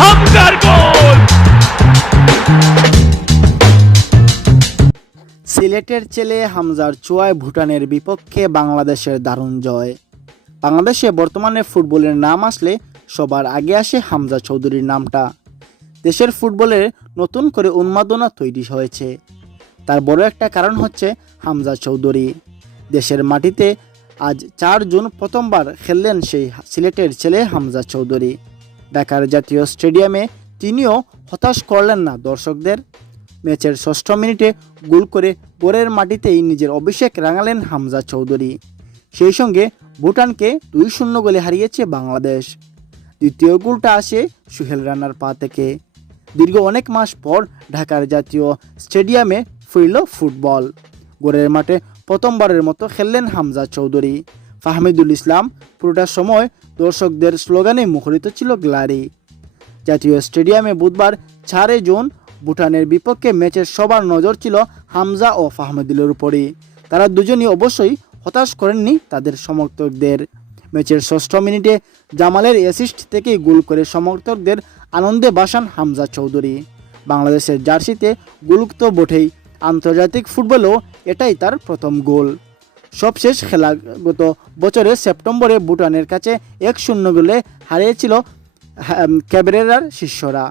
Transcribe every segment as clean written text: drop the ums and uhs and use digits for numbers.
হামজার গোল। সিলেটের ছেলে হামজার ছোঁয়ায় ভুটানের বিপক্ষে বাংলাদেশের দারুণ জয়। বাংলাদেশে বর্তমানে ফুটবলের নাম আসলে সবার আগে আসে হামজা চৌধুরীর নামটা। দেশের ফুটবলে নতুন করে উন্মাদনা তৈরি হয়েছে, তার বড় একটা কারণ হচ্ছে হামজা চৌধুরী। দেশের মাটিতে আজ 4 জুন প্রথমবার খেললেন সেই সিলেটের ছেলে হামজা চৌধুরী। ঢাকার জাতীয় স্টেডিয়ামে তিনিও হতাশ করলেন না দর্শকদের। ম্যাচের 6ষ্ঠ মিনিটে গোল করে পরের মাটিতেই নিজের অভিষেক রাঙালেন হামজা চৌধুরী। সেই সঙ্গে ভুটানকে 2-0 গোলে হারিয়েছে বাংলাদেশ। দ্বিতীয় গোলটা আসে সুহেল রানার পা থেকে। দীর্ঘ অনেক মাস পর ঢাকার জাতীয় স্টেডিয়ামে ফিরল ফুটবল। গোলের মাঠে প্রথমবারের মতো খেললেন হামজা চৌধুরী। ফাহমিদুল ইসলাম পুরোটা সময় দর্শকদের স্লোগানে মুখরিত ছিল গ্যালারি। জাতীয় স্টেডিয়ামে বুধবার 4 জুন ভুটানের বিপক্ষে ম্যাচের সবার নজর ছিল হামজা ও ফাহমিদুলের উপরই। তারা দুজনই অবশ্যই হতাশ করেননি তাদের সমর্থকদের। ম্যাচের 6ষ্ঠ মিনিটে জামালের অ্যাসিস্ট থেকেই গোল করে সমর্থকদের আনন্দে ভাসান হামজা চৌধুরী। বাংলাদেশের জার্সিতে গোল তো বটেই, আন্তর্জাতিক ফুটবলেও এটাই তার প্রথম গোল। সবশেষ খেলা গত বছরের সেপ্টেম্বরে ভুটানের কাছে 1-0 গোলে হারিয়েছিল ক্যাবরেরার শিষ্যরা।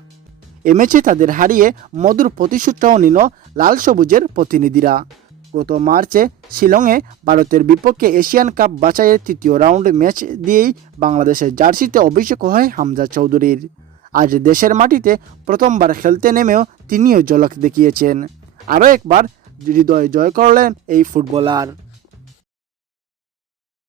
এ ম্যাচে তাদের হারিয়ে মধুর প্রতিশোধটাও নিল লাল সবুজের প্রতিনিধিরা। গত মার্চে শিলংয়ে ভারতের বিপক্ষে এশিয়ান কাপ বাছাইয়ের 3য় রাউন্ড ম্যাচ দিয়েই বাংলাদেশের জার্সিতে অভিষেক হয় হামজা চৌধুরীর। আজ দেশের মাটিতে প্রথমবার খেলতে নেমেও তিনিও ঝলক দেখিয়েছেন। আরও একবার হৃদয় জয় করলেন এই ফুটবলার।